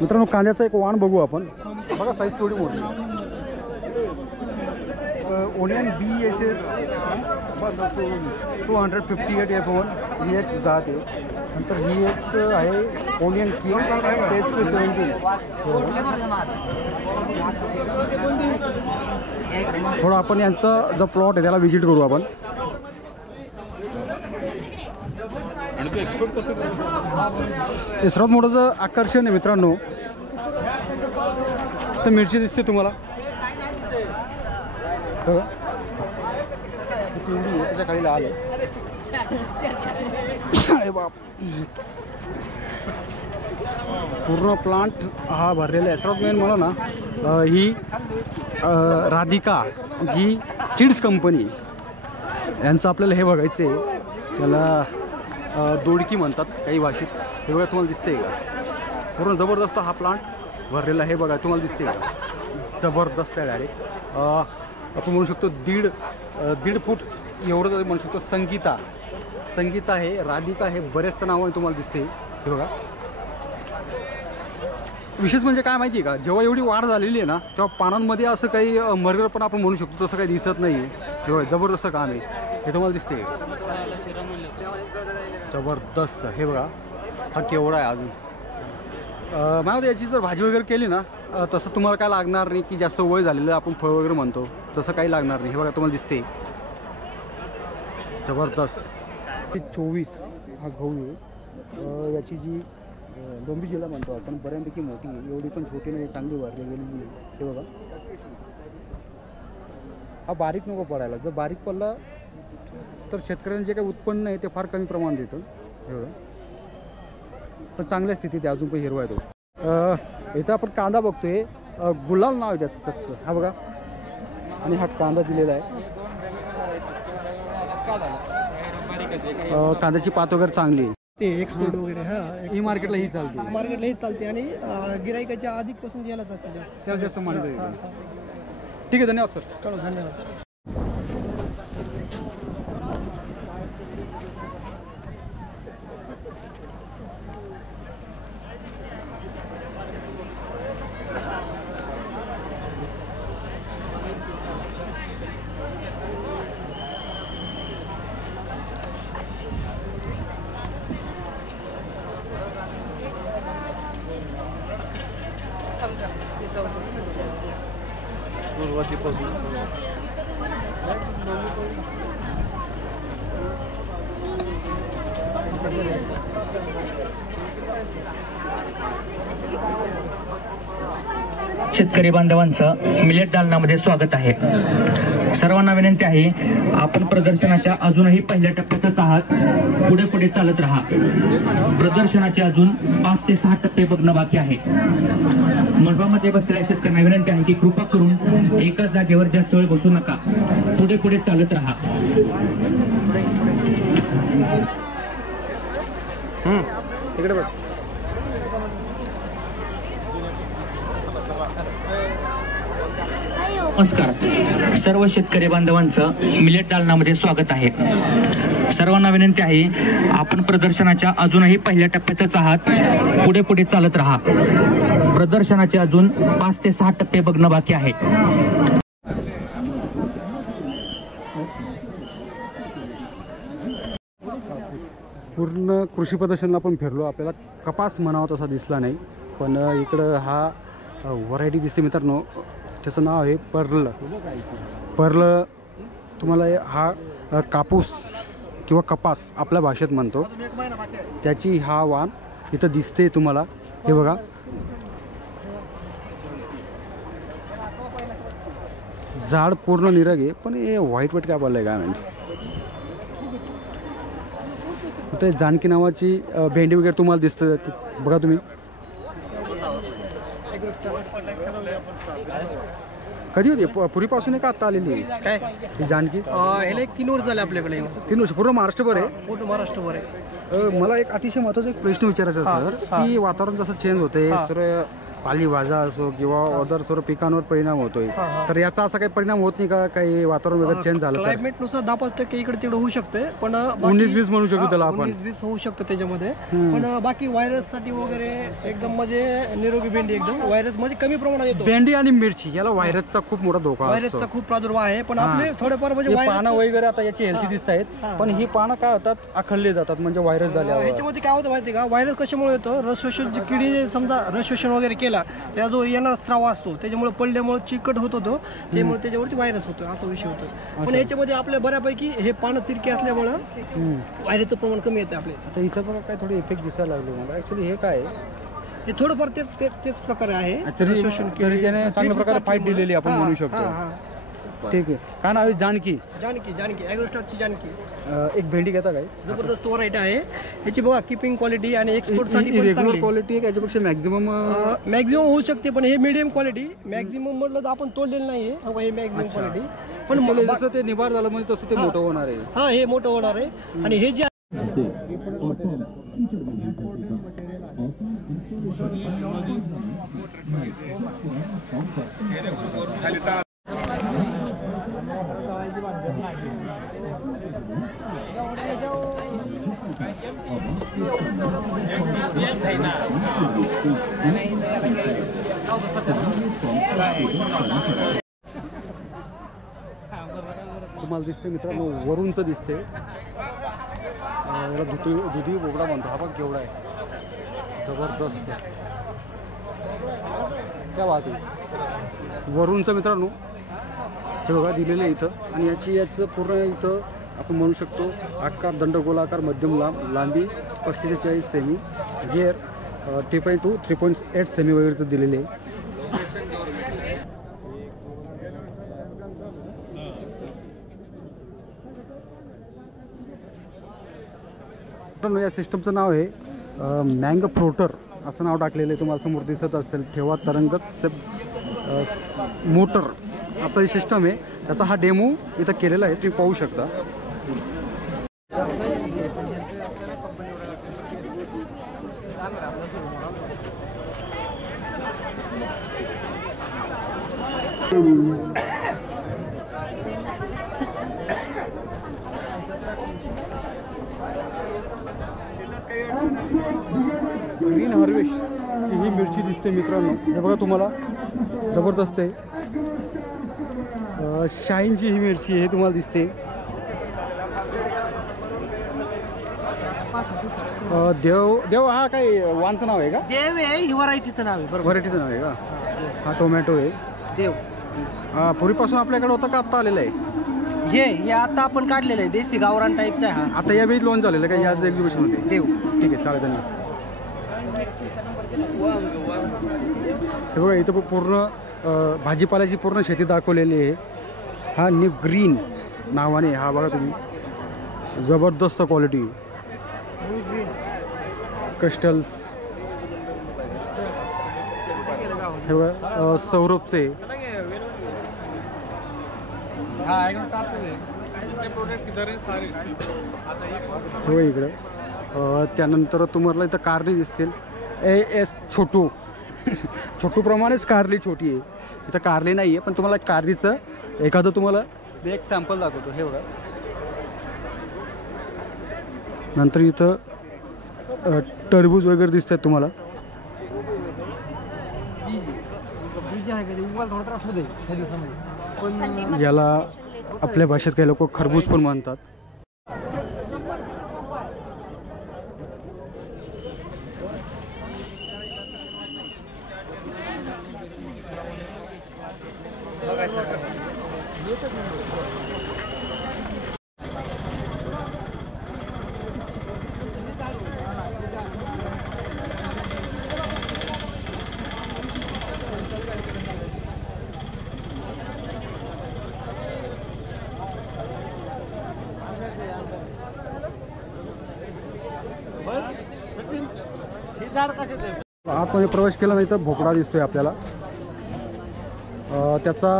मित्रांनो कांद्याचा एक वाण बघू आपण. बघा साईज थोडी मोठी. ओनियन BSS 258 F1 ही एक जात आहे. नंतर ही एक आहे ओनियन किंग SK17. थोडं आपण यांचा जो प्लॉट आहे त्याला व्हिजिट करू आपण. हे सर्वात मोठं जर आकर्षण आहे मित्रांनो तर मिरची दिसते तुम्हाला. त्याच्या खाली लाल आहे. बाप पूर्ण प्लांट हा भरलेला आहे. सर्वात मेन मला ना ही राधिका जी सीड्स कंपनी यांचं आपल्याला हे बघायचं आहे. त्याला दोडकी म्हणतात काही भाषेत. हे बघा तुम्हाला दिसते का पूर्ण जबरदस्त हा प्लांट भरलेला आहे. बघा तुम्हाला दिसते का जबरदस्त आहे. डायरेक्ट आपण म्हणू शकतो दीड फूट एवढं म्हणू शकतो. संगीता आहे, राधिका आहे, बरेचसं नावं तुम्हाला दिसते. हे बघा विशेष म्हणजे काय माहिती आहे का, जेव्हा एवढी वाढ झालेली आहे ना तेव्हा पानांमध्ये असं काही मरगळ पण आपण म्हणू शकतो तसं काही दिसत नाही आहे. तेव्हा जबरदस्त काम आहे हे तुम्हाला दिसते. जबरदस्त हे बघा हा केवढा आहे अजून. मला याची जर भाजी वगैरे केली ना तसं तुम्हाला काय लागणार नाही की जास्त वय झालेलं आपण फळ वगैरे म्हणतो तसं काही लागणार नाही. हे बघा तुम्हाला दिसते जबरदस्त. 24 हा गहू आहे. याची जी डोंबी जिल्हा म्हणतो आपण बऱ्यापैकी मोठी आहे. एवढी पण छोटी नाही, चांगली भरली गेलेली आहे. हे बघा हा बारीक नको पडायला. जर बारीक पडला तर शेतकऱ्यांचे जे काही उत्पन्न आहे ते फार कमी प्रमाणात येतं. हे बघा पण चांगल्या स्थितीत अजून पण हिरवा आहे तो. इथं आपण कांदा बघतोय. गुलाल नाव आहे त्याचं चक्क. हा बघा आणि हा कांदा दिलेला आहे. कांद्याची पात वगैरे चांगली आहे. ते एक्सपोर्ट वगैरे ही मार्केटला ही चालते. मार्केटला ही चालते आणि गिरायकाच्या अधिक पसंत यायला जास्त त्याला जास्त मानलं जाईल. ठीक आहे धन्यवाद सर. चलो धन्यवाद. सुरुवातीपासून शेतकरी बांधवांचं मिलेट दालनामध्ये स्वागत आहे. सर्वांना विनंती आहे आपण प्रदर्शनाच्या अजूनही पहिल्या टप्प्यातच आहात. पुढे पुढे चालत राहा. प्रदर्शनाचे अजून 5 ते 6 टप्पे बघणं बाकी आहे. मंडपामध्ये बसलेल्या शेतकऱ्यांना विनंती आहे की कृपा करून एकाच जागेवर जास्त वेळ बसू नका. पुढे पुढे चालत राहा. इकडे बघ. नमस्कार. सर्व शेतकरी बांधवांचं मिलेट दालनामध्ये स्वागत आहे. सर्वांना विनंती आहे आपण प्रदर्शनाच्या अजूनही पहिल्या टप्प्यातच आहात. पुढे पुढे चालत राहा. प्रदर्शनाचे अजून 5 ते 6 टप्पे बघणं बाकी आहे. पूर्ण कृषी प्रदर्शनला आपण फिरलो. आपल्याला कपास म्हणावा तसा दिसला नाही पण इकडं हा व्हरायटी दिसते मित्रांनो. त्याचं नाव आहे पर्ल. तुम्हाला हा कापूस किंवा कपास आपल्या भाषेत म्हणतो त्याची हा वाण इथं दिसते तुम्हाला. हे बघा झाड पूर्ण निरग आहे पण हे व्हाईट काय बोललं काय म्हणजे. इथे जानकी नावाची भेंडी वगैरे तुम्हाला दिसतं बघा तुम्ही. कधी होती पूर्वीपासून का आता आलेली काय ही जानकी? ह्याला 3 वर्ष झाले आपल्याकडे. 3 वर्ष पूर्ण महाराष्ट्रभर आहे. पूर्ण महाराष्ट्रभर आहे. मला एक अतिशय महत्त्वाचा एक प्रश्न विचारायचा सर की वातावरण जसं चेंज होते तर पालेभाज्या असो किंवा अदर सर्व पिकांवर परिणाम होतोय, तर याचा असा काही परिणाम होत नाही का? काही वातावरण वगैरे चेंज झालं तर क्लायमेट नुसार 10-5% इकडे तिकडे होऊ शकते, पण 19-20 म्हणू शकतो त्याला आपण. 19-20 होऊ शकतं त्याच्यामध्ये. पण बाकी व्हायरस साठी वगैरे एकदम म्हणजे निरोगी भेंडी एकदम व्हायरस मध्ये कमी प्रमाणात येतो. भेंडी आणि मिरची याला व्हायरसचा खूप मोठा धोका असतो. व्हायरसचा खूप प्रादुर्भाव आहे, पण आपले थोडेफार म्हणजे पानं वगैरे आता याची हेल्थी दिसत आहेत, पण ही पानं काय होतात, आखडली जातात म्हणजे व्हायरस झाल्यावर. ह्याच्यामध्ये काय होतं माहिती का, व्हायरस कशामुळे येतो, रस शोषण किडी समजा रस शोषण वगैरे केला, त्या जो येणारा स्त्राव असतो त्याच्यामुळे पडल्यामुळे चिकट होत होतो, त्यामुळे त्याच्यावरती व्हायरस होतो, असा विषय होतो. पण याच्यामध्ये आपल्या बऱ्यापैकी हे पानं तिरके असल्यामुळं व्हायरसचं प्रमाण कमी येतं आपल्या इथं. तर इथं बघा काय थोडे इफेक्ट दिसायला लागले मला. ऍक्च्युली हे काय हे थोडंफार तेच प्रकारे आहे. रस शोषण चांगल्या प्रकारे फाईट दिलेली आपण म्हणू शकतो. ठीक आहे. काय नाव आहे? जानकी. जानकी ॲग्रोस्टारची जानकी. एक भेंडी घेता काय? जबरदस्त व्हरायटी आहे याची. बघा किपिंग क्वालिटी आणि एक्सपोर्ट साठी पण चांगली क्वालिटी आहे. याच्यापेक्षा मॅक्झिमम होऊ शकते, पण हे मीडियम क्वालिटी. मॅक्झिमम म्हटलं तर आपण तोडलेलं नाहीये, हे मॅक्झिमम क्वालिटी. पण जसं ते निभार झालं म्हणजे तसं ते मोठं होणार आहे. हा, हे मोठं होणार आहे. आणि हे जे तुम्हाला दिसते मित्रांनो, वरूनच दिसते. याला दुधी बोगडा म्हणतो. हा बघ केवढा आहे, जबरदस्त. काय बात आहे. वरूनचं मित्रांनो हे बघा दिलेलं आहे इथं. आणि याचं पूर्ण इथं आपण म्हणू शकतो आकार दंडगोलाकार, मध्यम लांबी 45 सेमी, गिअर 3.2 3.8 सेमी वगैरे तर दिलेले आहे. या सिस्टमचं नाव आहे मँगो फ्रोटर असं नाव टाकलेलं आहे. तुम्हाला समोर दिसत असेल, ठेवा तरंगत मोटर असं ही सिस्टम आहे. त्याचा हा डेमो इथं केलेला आहे, तुम्ही पाहू शकता. ग्रीन हार्वेस्ट ही मिरची दिसते मित्रांनो. हे बघा तुम्हाला जबरदस्त आहे. शाईनची ही मिरची हे तुम्हाला दिसते. देव हा काही वाणचं नाव आहे का? देव आहे, ही व्हरायटीचं नाव आहे. बरोबर, व्हरायटीचं नाव आहे का? हा टोमॅटो आहे. देव हा पूर्वीपासून आपल्याकडे होता का आत्ता आलेला आहे? हे आता आपण काढलेलं आहे, देसी गावरान टाईपचं आहे. हा आता या वेळी लॉन्च झालेलं का याच एक्झिबिशन मध्ये? देव. ठीक आहे, चालेल. धन्यवाद. हे बघा इथं पूर्ण भाजीपाल्याची पूर्ण शेती दाखवलेली आहे. हा न्यू ग्रीन नावाने. हा बघा तुम्ही, जबरदस्त क्वालिटी. कस्टल्स हे बघा सौरभचे. हो इकडं. त्यानंतर तुम्हाला इथं कारली दिसतील. AS छोटू छोटू प्रमाणेच कारली छोटी आहे. इथं कारली नाही आहे, पण तुम्हाला कारलीचं एखादं तुम्हाला एक सॅम्पल दाखवतो. हे बघा. नंतर इथं टरबूज वगैरे दिसत आहेत तुम्हाला. याला आपल्या भाषेत काही लोक खरबूज पण म्हणतात. आतमध्ये प्रवेश केला नाही तर भोपळा दिसतोय आपल्याला. त्याचा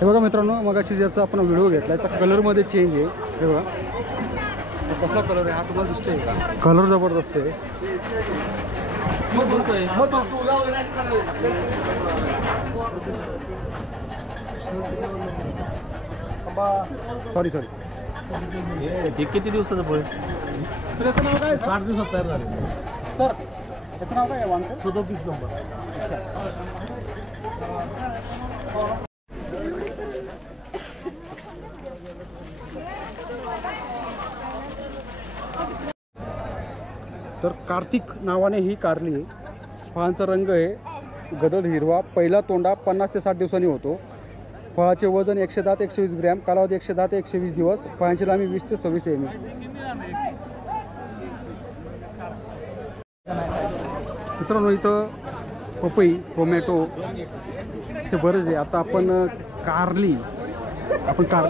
हे बघा मित्रांनो, मगाशी ज्याचा आपण व्हिडिओ घेतला याचा कलरमध्ये चेंज आहे. हे बघा कसला कलर आहे हा तुम्हाला दिसतोय का? कलर जबरदस्त आहे. सॉरी हे किती दिवसाचं फळ? त्याचं नाव काय 60 दिवसात तयार झाले सर? त्याचं नाव काय आहे वांचं? 37 नंबर. तर कार्तिक नावाने ही कारली आहे. फळांचा रंग आहे गडद हिरवा. पहिला तोंडा 50 ते 60 दिवसांनी होतो. फळाचे वजन 110 ते 120 ग्रॅम. कालावधी 110 ते 120 दिवस. फळांची लांबी 20 ते 26 एम. मित्रांनो इथं पपई, टोमॅटो चे बरेच आहे. आता आपण कारली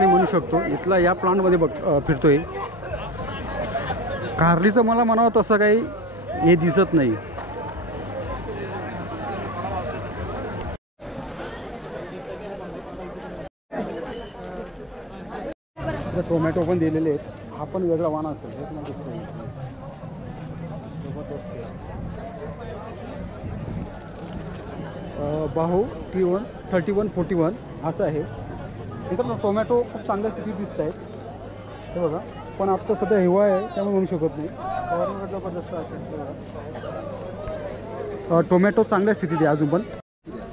म्हणू शकतो. इथला या प्लांटमध्ये फिरतोय. कारलीचं मला म्हणावं तसं काही हे दिसत नाही. टोमॅटो पण दिलेले आहेत. हा पण वेगळा वाण असेल. बाहू T1 3141 असं आहे. मित्रांनो टोमॅटो खूप चांगल्या स्थितीत दिसत आहेत हे बघा. पण आत्ता सध्या हिवाळा आहे त्यामुळे म्हणू शकत नाही. जबरदस्त असेल. टोमॅटो चांगल्या स्थितीत आहे अजून पण.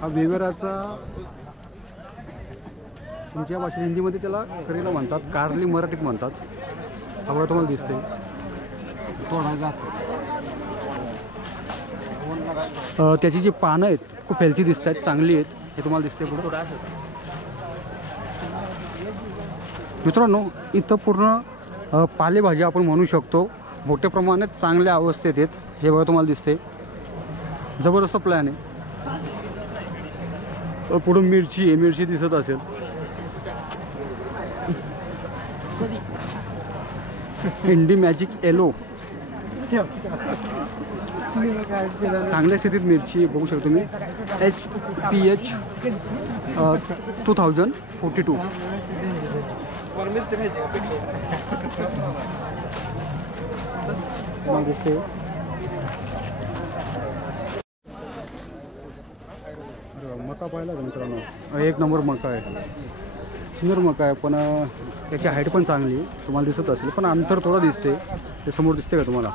हा वेवेराचा तुमच्या भाषेत हिंदीमध्ये त्याला करेला म्हणतात. कारली मराठीत म्हणतात. हा बघा तुम्हाला दिसते. त्याची जी पानं आहेत खूप हेल्थी दिसत आहेत, चांगली आहेत. हे तुम्हाला दिसते पुढे. मित्रांनो इथं पूर्ण पालेभाजी आपण म्हणू शकतो मोठ्या प्रमाणात चांगल्या अवस्थेत आहेत. हे बघा तुम्हाला दिसते. जबरदस्त प्लॅन आहे. पुढं मिरची आहे. मिरची दिसत असेल. इंडी मॅजिक येलो चांगल्या स्थितीत मिरची बघू शकतो मी. HPH 2042 दिसते. मका पाहिला का मित्रांनो? एक नंबर मका आहे. सुंदर मका आहे. पण त्याची हाईट पण चांगली तुम्हाला दिसत असेल. पण अंतर थोडं दिसते. ते समोर दिसते का तुम्हाला?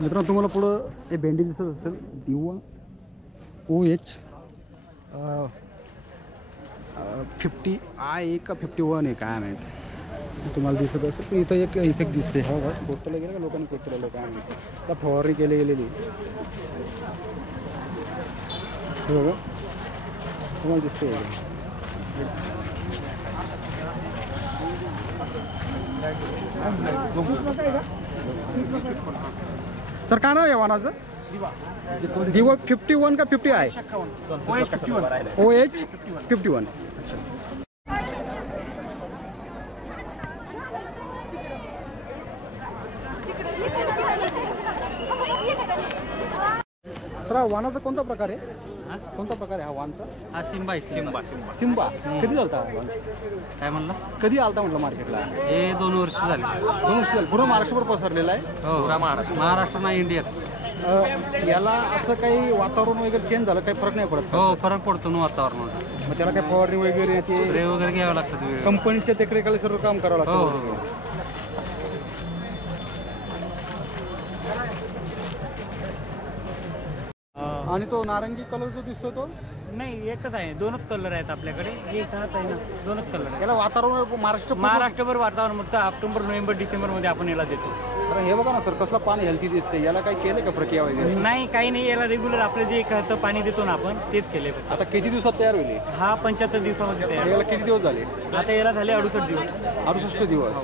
मित्रांनो तुम्हाला पुढं हे भेंडी दिसत असेल. दिवा OH 50I का 51 आहे काय माहीत तुम्हाला दिसत असेल. पण इथं एक इफेक्ट दिसते. हा बघा कोतरला गेलं का लोकांनी कोतरलं काय माहिती. आता फवारणी गेलेली बघा तुम्हाला दिसते. सर काय नाव आहे वाहनाचं? दिवा 51 का 50I? OH 51. तर हा वाहनाचा कोणता प्रकार आहे? कोणता प्रकार आहे हा वाहनचा? हा सिम्बा आहे. Simba Simba. कधी झालता? काय म्हणलं? कधी आलता म्हटलं मार्केटला? हे 2 वर्ष झाले. 2 वर्ष झाले. पूर्ण महाराष्ट्रभर पसरलेला आहे. हो महाराष्ट्र नाही इंडियात. याला असं काही वातावरण वगैरे चेंज झालं काही फरक नाही पडत? हो फरक पडतो ना वातावरणाचा. मग त्याला काही फवारणी वगैरे ते स्प्रे वगैरे घ्यावं लागतं वेळ. कंपनीच्या देखरेखीला सर्व काम करावं लागतं. हो. आणि तो नारंगी कलर जो दिसतो तो नाही एकच आहे. 2च कलर आहेत आपल्याकडे. एक हात आहे ना 2च कलर आहे. याला वातावरण महाराष्ट्रभर वातावरण फक्त ऑक्टोबर नोव्हेंबर डिसेंबर मध्ये आपण याला देतो. हे बघा ना सर कसला पाणी हेल्थी दिसते. याला काही केलं का प्रक्रिया वगैरे? नाही काही नाही. याला रेग्युलर आपलं जे खतं पाणी देतो ना आपण तेच केले. आता किती दिवसात तयार होईल? हा 75 दिवसामध्ये तयार. याला किती दिवस झाले? आता याला झाले 68 दिवस. 68 दिवस.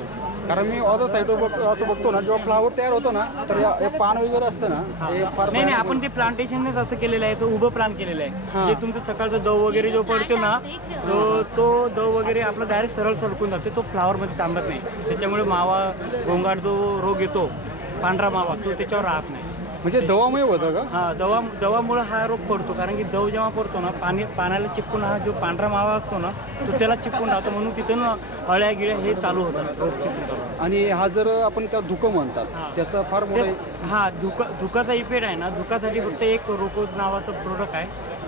कारण मी अदर साईडवर असं बघतो ना जेव्हा फ्लावर तयार होतो ना तर हे पान वगैरे असतं ना हे फार नाही आपण ते प्लांटेशनच असं केलेलं आहे. तो उभं प्लांट केलेलं आहे. जे तुमचं सकाळचं दव वगैरे जो पडतो ना तो दव वगैरे आपला डायरेक्ट सरळ सरकून जातो. तो फ्लावर मध्ये थांबत नाही. त्याच्यामुळे मावा गोंगाट जो रोग येतो पांढरा मावा तो त्याच्यावर राहत नाही. म्हणजे दवामय होतं का? हा, दवामुळे हा रोग पडतो. कारण की दव जेव्हा पडतो ना, पाण्याला चिपकून हा जो पांढरा मावा असतो ना, तो त्याला चिपकून राहतो. म्हणून तिथून अळ्या गिळ्या हे चालू होतात, रोग तिथून चालू. आणि हा जर आपण त्या धुकं म्हणतात, त्याचा फार मोठा हा धुकाचा इफेक्ट आहे ना. धुकासाठी फक्त एक रोको नावाचं प्रोडक्ट आहे,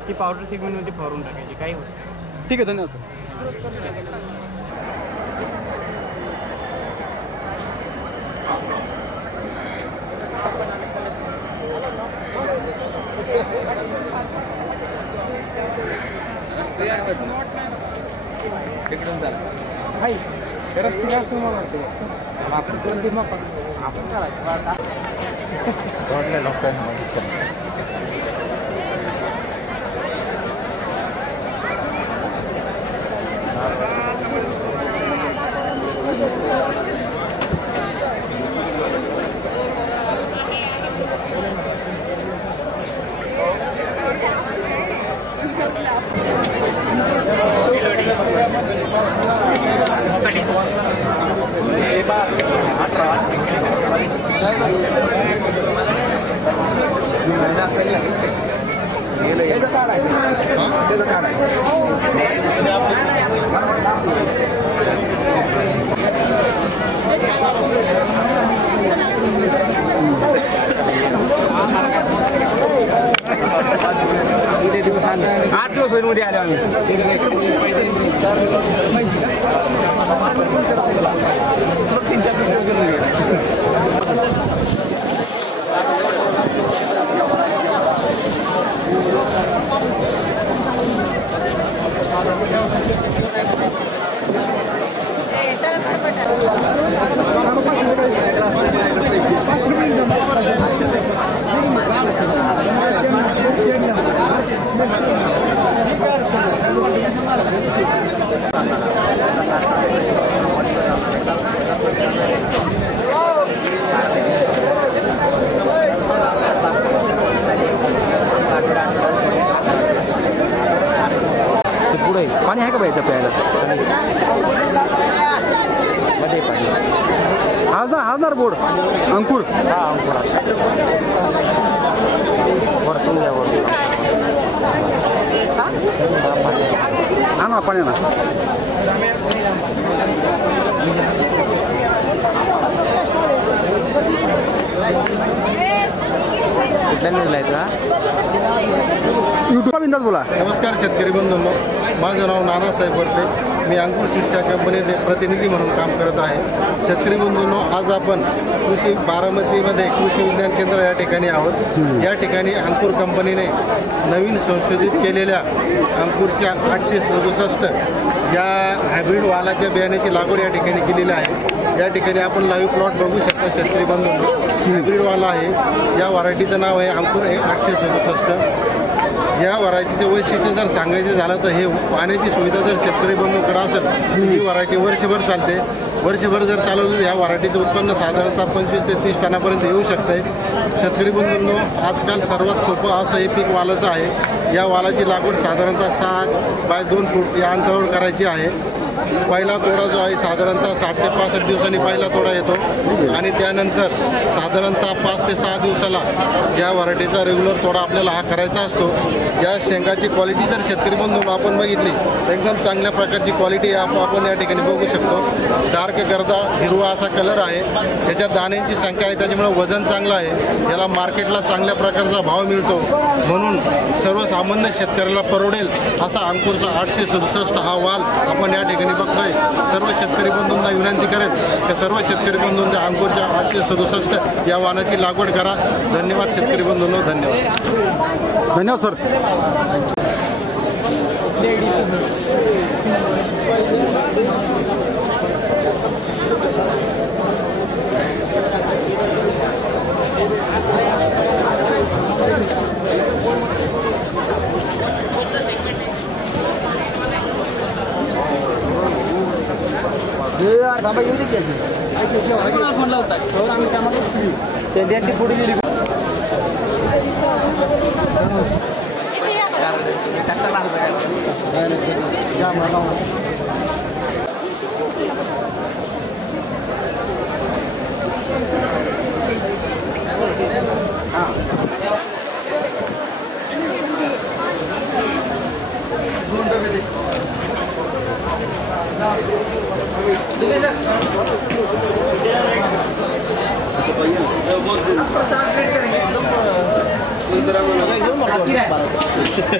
ती पावडर सिगमेंटमध्ये फवारून टाकायची, काही होत. ठीक आहे, धन्यवाद सर. आठ दिवस होईल मध्ये आले आम्ही. पुढे पाणी आहे का बाई प्यायला? हाजणार बोर्ड अंकुर. हा अंकुर वरतून द्या हा ना पाणी ना. युट्यूब बिंदास बोला. नमस्कार शेतकरी बंधूंनो, माझं नाव नानासाहेब बर्फे. मी अंकुर सीड्स या कंपनीचे प्रतिनिधी म्हणून काम करत आहे. शेतकरी बंधूंनो, आज आपण कृषी बारामतीमध्ये कृषी विज्ञान केंद्र या ठिकाणी आहोत. या ठिकाणी अंकुर कंपनीने नवीन संशोधित केलेल्या अंकुरच्या 867 या हायब्रिड वालाच्या बियाण्याची लागवड या ठिकाणी केलेली आहे. या ठिकाणी आपण लाईव्ह प्लॉट बघू शकता शेतकरी बंधूंनो. हायब्रिड वाला आहे. या व्हरायटीचं नाव आहे अंकुर 867. या व्हरायटीचे वैशिष्ट्य जर सांगायचे झालं तर हे पाण्याची सुविधा जर शेतकरी बंधूंकडे असेल तर ही व्हरायटी वर्षभर चालते. वर्षभर जर चालवली या व्हरायटीचं उत्पन्न साधारणतः 25 ते 30 टनापर्यंत येऊ शकते. शेतकरी बंधूंनो, आजकाल सर्वात सोपं असं हे पीक वालाचं आहे. या वालाची लागवड साधारणतः 6 बाय 2 फूट या अंतरावर करायची आहे. पहिला तोडा जो आहे साधारणतः 60 ते 65 दिवसांनी पहिला तोडा येतो आणि त्यानंतर साधारणतः 5 ते 6 दिवसाला या व्हरायटीचा रेग्युलर तोडा आपल्याला हा करायचा असतो. या शेंगाची क्वालिटी जर शेतकरी बंधूंनो आपण बघितली तर एकदम चांगल्या प्रकारची क्वालिटी आपण या ठिकाणी बघू शकतो. डार्क गर्दा हिरवा असा कलर आहे. याच्या दाण्यांची संख्या आहे, त्याच्यामुळे वजन चांगलं आहे. याला मार्केटला चांगल्या प्रकारचा भाव मिळतो. म्हणून सर्वसामान्य शेतकऱ्याला परवडेल असा अंकुरचा 867 हा वाल आपण या ठिकाणी बघतोय. सर्व शेतकरी बंधूंना विनंती करेल की सर्व शेतकरी बंधूंच्या अंकुरच्या 867 या वाहनाची लागवड करा. धन्यवाद शेतकरी बंधूंनो, धन्यवाद. धन्यवाद सर. पुढे गेली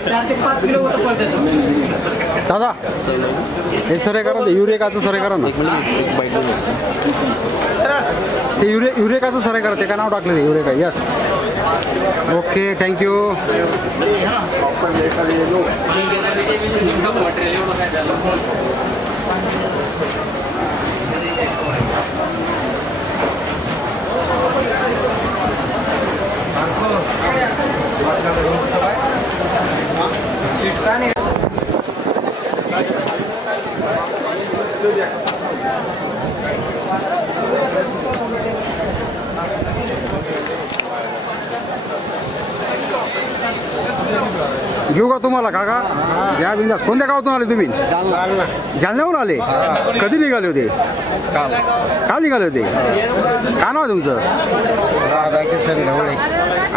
4 ते 5 किलो होतं फळ त्याचं. दादा हे सरे करा ना, युरेकाचं सरे करा ना. ते युरेकाचं सरे करा, ते काय नाव टाकलं ते युरेका. Yes okay thank you. घेऊ का तुम्हाला काका? या बिंदास. कोणत्या गावातून आले तुम्ही? जालन्याहून आले. कधी निघाले होते? काल निघाले होते. काय नाव आहे तुमचं?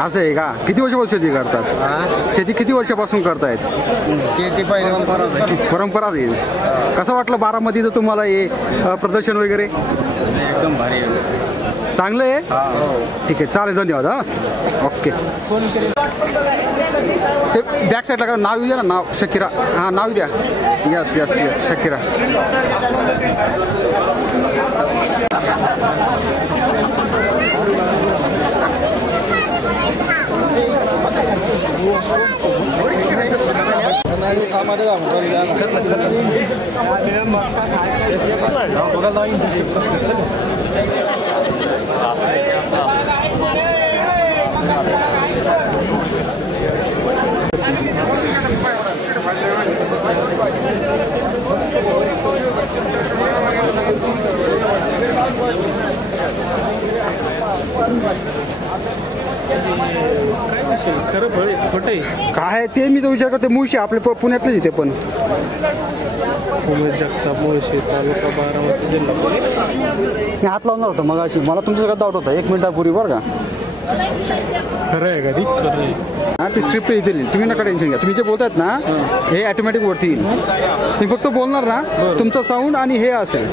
असं आहे का? किती वर्षापासून शेती करतात? शेती किती वर्षापासून करतायत? शेती पहिले परंपरा आहे. कसं वाटलं बारामतीचं तुम्हाला हे प्रदर्शन वगैरे? एकदम भारी चांगलं आहे. ठीक आहे चालेल धन्यवाद. हां ओके. ते बॅक साईडला का नाव येऊ द्या ना. नाव शकीरा. हां नाव द्या. Yes yes yes Shakira. काय ते मी तो विचार करते. मुळशी आपले पुण्यातलेच इथे पण मुळशी तालुका बारामती जिल्हा. मी हात लावणार होतो मग अशी. मला तुमच्या सगळं डाऊट होता 1 मिनिटापूर्वी बरं का. खरं आहे का? खरं आहे. हां ती स्क्रिप्ट इथे येईल. तुम्ही नका टेन्शन घ्या. तुम्ही जे बोलतायत ना हे ऑटोमॅटिक वरती येईल. तुम्ही फक्त बोलणार ना तुमचा साऊंड आणि हे असेल.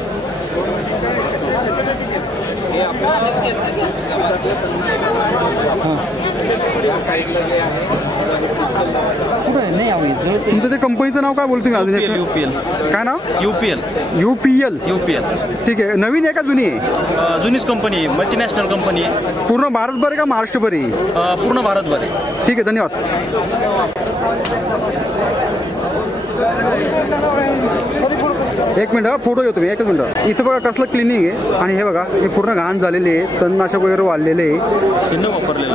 तुमचं ते कंपनीचं नाव काय बोलतो मी अजून? UPL. काय नाव? UPL. ठीक आहे. नवीन आहे का जुनी आहे? जुनीच कंपनी आहे. मल्टीनॅशनल कंपनी आहे. पूर्ण भारतभर आहे का महाराष्ट्रभर आहे? पूर्ण भारतभर आहे. ठीक आहे धन्यवाद. एक मिनिट फोटो घेतो मी. 1 मिनिट. इथं बघा कसलं क्लिनिंग आहे. आणि हे बघा हे पूर्ण घाण झालेले आहे. तणनाशक वगैरे वाढलेले आहे.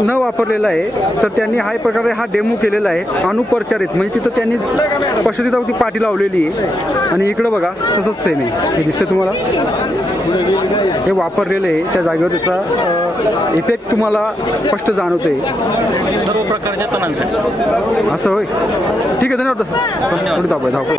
न वापरलेलं आहे. तर त्यांनी हा प्रकारे हा डेमो केलेला आहे. अनुपचारित म्हणजे तिथं त्यांनी स्पष्ट तिथं पाठी लावलेली आहे. आणि इकडं बघा तसंच सेम आहे. हे दिसतं तुम्हाला. हे वापरलेलं आहे त्या जागेवर त्याचा इफेक्ट तुम्हाला स्पष्ट जाणवतोय सर्व प्रकारच्या तणांसाठी. असं होय. ठीक आहे धन्यवाद. थोडी धावपळ.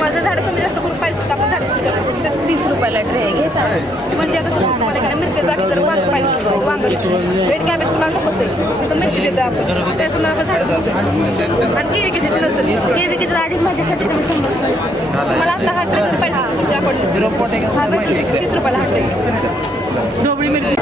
माझं झाड कमी जास्त करून पाहिजे आपण झाड 30 रुपयाला ट्रे आहे. म्हणजे आता तुम्हाला मिरची जागी जर वांग पाहिजे वांग रेड कॅबेज तुम्हाला नकोच आहे तिथं मिरची देतो आपण त्याच्यामुळे आपण झाड. आणि केवी किती नसेल केवी किती अडीच माझ्यासाठी तुम्ही समजा मला आता हा ट्रे जर पाहिजे तुमच्याकडून हा भेटू 30 रुपयाला हा ट्रे ढोबळी मिरची.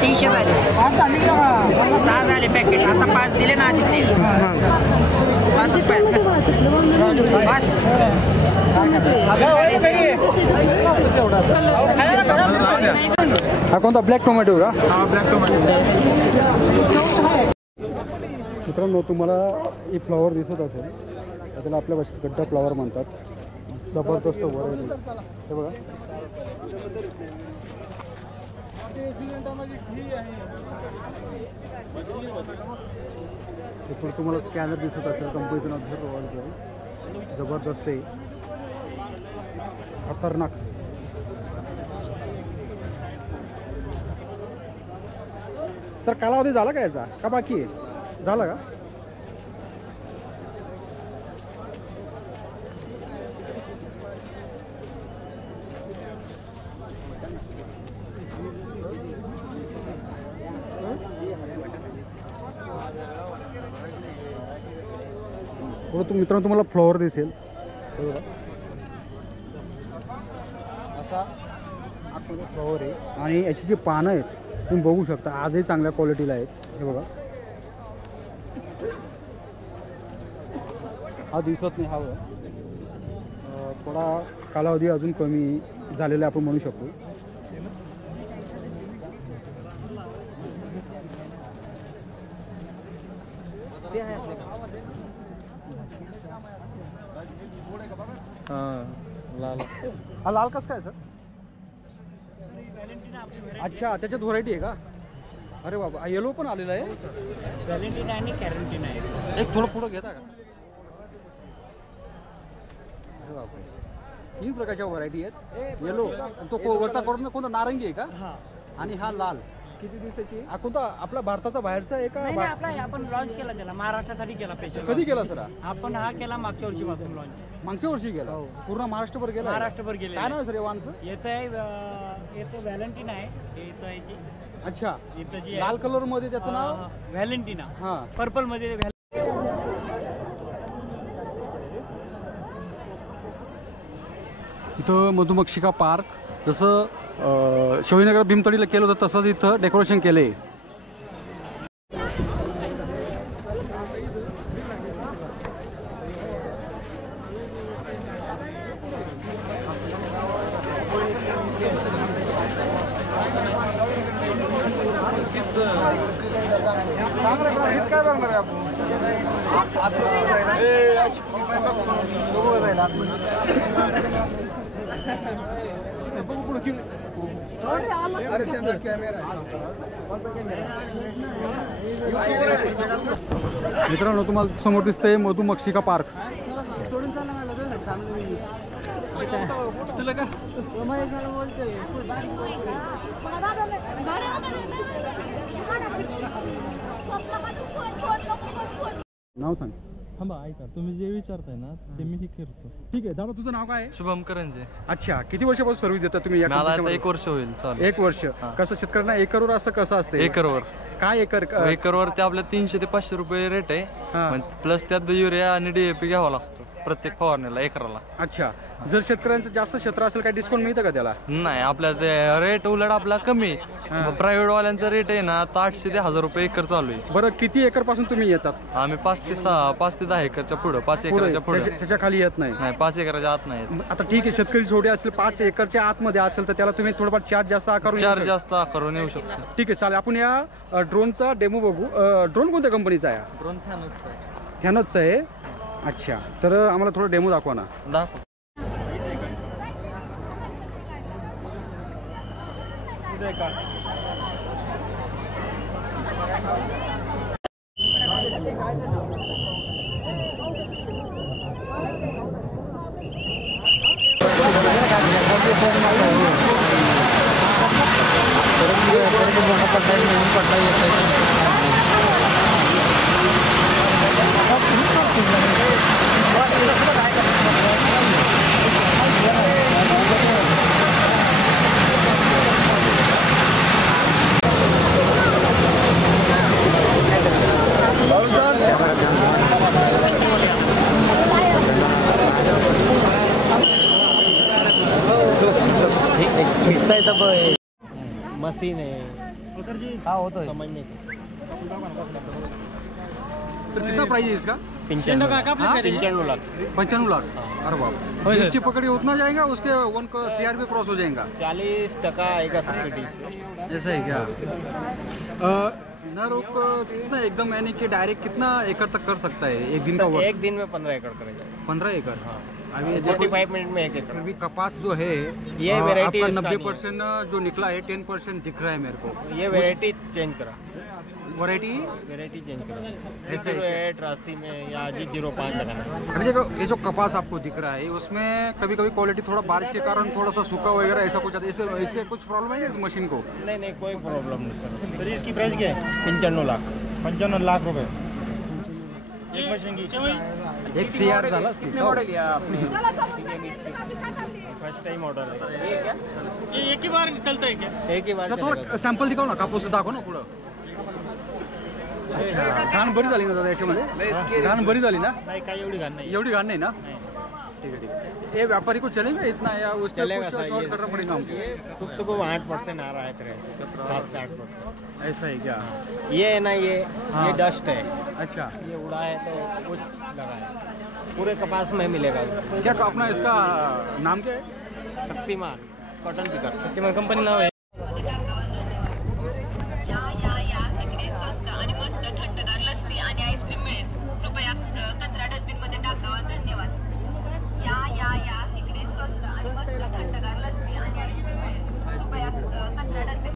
300 झाले 6 झाले पॅकेट आता 5 दिले ना आधीचे 5 रुपये बस हा कोणता ब्लॅक टोमॅटो का? हा ब्लॅक टोमॅटो. मित्रांनो तुम्हाला ही फ्लॉवर दिसत असेल त्याला आपल्या भाषेत गड्डा फ्लॉवर म्हणतात. जबरदस्त व्हरायटी हे बघा. पुढे तुम्हाला स्कॅनर दिसत असेल कंपनीचं नाव जबरदस्त आहे खतरनाक. तर कालावधी झाला का याचा का बाकी आहे? झाला का? पुढे मित्रांनो तुम्हाला फ्लॉवर दिसेल असा आतमध्ये फ्लॉवर आहे आणि याची जी पानं आहेत तुम्ही बघू शकता आजही चांगल्या क्वालिटीला आहेत. हे बघा हा दिसत नाही. हा थोडा कालावधी अजून कमी झालेला आपण म्हणू शकतो. हा लाल कस काय सर? अच्छा त्याच्यात व्हरायटी आहे का? अरे बाबा येलो पण आलेला आहे. व्हॅलेंटिना आणि कॅरंटीना आहे. एक थोडं पुढं घेता का? अरे बाबा 3 प्रकारच्या व्हरायटी आहेत. येलो तो वरचा करून कोणता नारंगी आहे का? आणि हा लाल. किती दिवसाची? हा कोणता आपला भारताचा बाहेरचा आहे का? आपला आपण लॉन्च केला त्याला महाराष्ट्रासाठी केला स्पेशल. कधी केला सर? आपण हा केला मागच्या वर्षीपासून लॉन्च. मागच्या वर्षी गेला पूर्ण महाराष्ट्रभर गेला. महाराष्ट्रभर गेला. काय नाव सर वाहनचं? येतं व्हॅलेंटिना आहे. येतं याची. अच्छा इथं जी लाल कलर मध्ये त्याचं नाव व्हॅलेंटिना. हा पर्पल मध्ये इथं मधुमक्षिका पार्क जसं शिवाजीनगर भीमतडीला केलं होतं तसंच इथं डेकोरेशन केलंय. काय बघणार आहे आपण? मित्रांनो तुम्हाला समोर दिसतंय मधुमक्षिका पार्क. नाव सांग. थांबा ऐका तुम्ही जे विचारताय ना ते मी करतो. ठीक आहे दादा तुझं नाव काय आहे? शुभम करंजे. अच्छा किती वर्षापासून सर्व्हिस देता तुम्ही? मला आता 1 वर्ष होईल चालू. 1 वर्ष. कसं शेतकऱ्यांना एकरवर असतं कसं असतं? एकरवर काय एकरवर ते आपल्या 300 ते 500 रुपये रेट आहे. प्लस त्यात युरिया आणि DAP घ्यावा लागतो प्रत्येक फवारणीला एकराला. अच्छा जर शेतकऱ्यांचं जास्त क्षेत्र असेल काय डिस्काउंट मिळतं का त्याला? नाही आपल्या ते रेट उलट आपला कमी. प्रायव्हेट वाल्यांचा रेट आहे ना आता 800 ते 1000 रुपये एकर चालू आहे. बरं किती एकर पासून तुम्ही येतात? आम्ही 5 ते 10 एकरच्या पुढे 5 एकरच्या पुढे. त्याच्या खाली येत नाही? नाही 5 एकरच्या आत नाही. आता ठीक आहे शेतकरी छोटे असेल 5 एकरच्या आतमध्ये असेल तर त्याला तुम्ही थोडंफार चार्ज जास्त करून येऊ शकतो. ठीक आहे चालेल. आपण या ड्रोनचा डेमो बघू. ड्रोन कोणत्या कंपनीचा आहे? ड्रोन थॅनोसचा आहे. अच्छा तर आम्हाला थोडं डेमो दाखवा ना. दाखव. मशीन है सर जी हाँ होतो समझने की सर कितना प्राइस है इसका? 95 लाख 95 लाख। अरे बाप, जीएसटी पकड़िए उतना जाएगा, उसके 1 का CRP क्रॉस हो जाएगा। 40% आएगा सब्सिडी। ऐसा है क्या? न रोक कितना एकदम यानी कि डायरेक्ट कितना एकड़ तक कर सकता है एक दिन का वर्क? एक दिन में 15 एकड़ करेगा। 15 एकड़। हाँ अभी 45 मिनट में 1 एकड़। फिर भी कपास जो है ये वैरायटी आपका 90% जो निकला है, 10% दिख रहा है मेरे को। ये वैरायटी चेंज करा, वैरायटी चेंज करा। ऐसे 08 में या 05 लगाना। अभी देखो ये जो कपास आपको दिख रहा है उसमें कभी कभी क्वालिटी थोड़ा बारिश के कारण थोड़ा सा सूखा वगैरह ऐसा कुछ आता है, इससे कुछ प्रॉब्लम है इस मशीन को? नहीं कोई प्रॉब्लम नहीं सर। इसकी प्राइस क्या है? 95 लाख। 55 लाख रुपए एक मशीन की। एक CR झाला कितने मॉडल लिया आपने? फर्स्ट टाइम ऑर्डर है। ये क्या? ये एक ही बार चलता है क्या? एक ही बार थोडं सॅम्पल दिखाव ना, कापूस दाखव ना पुढं. अच्छा, घाण बरी झाली ना दादा याच्यामध्ये? घाण बरी झाली ना? नाही काही एवढी घाण नाही. एवढी घाण नाही ना? ठीक है ठीक है. ये व्यापारी को चलेगा इतना या उस चलेगा कुछ शॉर्ट करना पड़ेगा हमको? कुछ को 8% आ रहा है तेरे 7 से 8%. ऐसा है क्या? ये है ना ये डस्ट है. अच्छा, ये उड़ा है तो कुछ लगा है. पूरे कपास में मिलेगा. क्या अपना इसका नाम क्या है? Shaktiman cotton picker. Shaktiman company नाव है.